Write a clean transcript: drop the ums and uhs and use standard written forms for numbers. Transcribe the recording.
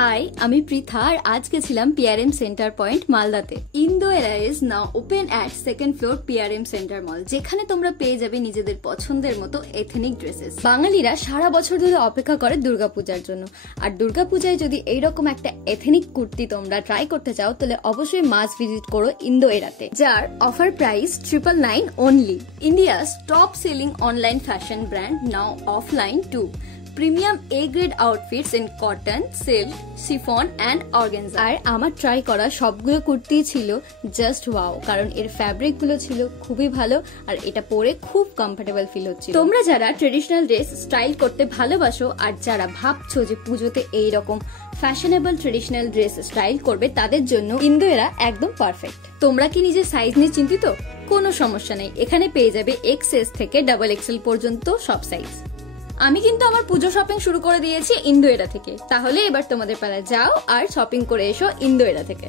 High, আমি পৃথা আর আজকে ছিলাম পিআরএম সেন্টার পয়েন্ট মালদাতে। Indo Era is now open at second floor PRM centre mall, যেখানে তোমরা পেয়ে যাবে নিজেদের পছন্দের মতো এথনিক ড্রেসেস। বাঙালিরা সারা বছর ধরে অপেক্ষা করে দুর্গাপূজার জন্য, আর দুর্গাপূজায় যদি এইরকম একটা এথনিক কুর্তি তোমরা ট্রাই করতে চাও তাহলে অবশ্যই মাস্ট ভিজিট করো ইন্দো এরাতে, যার offer price 999 only. India's top selling online fashion brand, now offline too. Premium A grade outfits in cotton, silk, chiffon and organza. আর আমার ট্রাই করা সবগুলো কুর্তি ছিল জাস্ট ওয়াও, কারণ এর ফ্যাব্রিক গুলো ছিল খুবই ভালো আর এটা পরে খুব কমফোর্টেবল ফিল হচ্ছিল। তোমরা যারা ট্রেডিশনাল ড্রেস স্টাইল করতে ভালোবাসো আর যারা ভাবছো যে পুজোতে এইরকম ফ্যাশনেবল ট্রেডিশনাল ড্রেস স্টাইল করবে, তাদের জন্য ইন্দো এরা একদম পারফেক্ট। তোমরা কি নিজের সাইজ নিয়ে চিন্তিত? কোনো সমস্যা নেই, এখানে পেয়ে যাবে XS থেকে XXL পর্যন্ত সব সাইজ। আমি কিন্তু আমার পুজো শপিং শুরু করে দিয়েছি ইন্দো এরা থেকে, তাহলে এবার তোমাদের পালা যাও আর শপিং করে এসো ইন্দো এরা থেকে।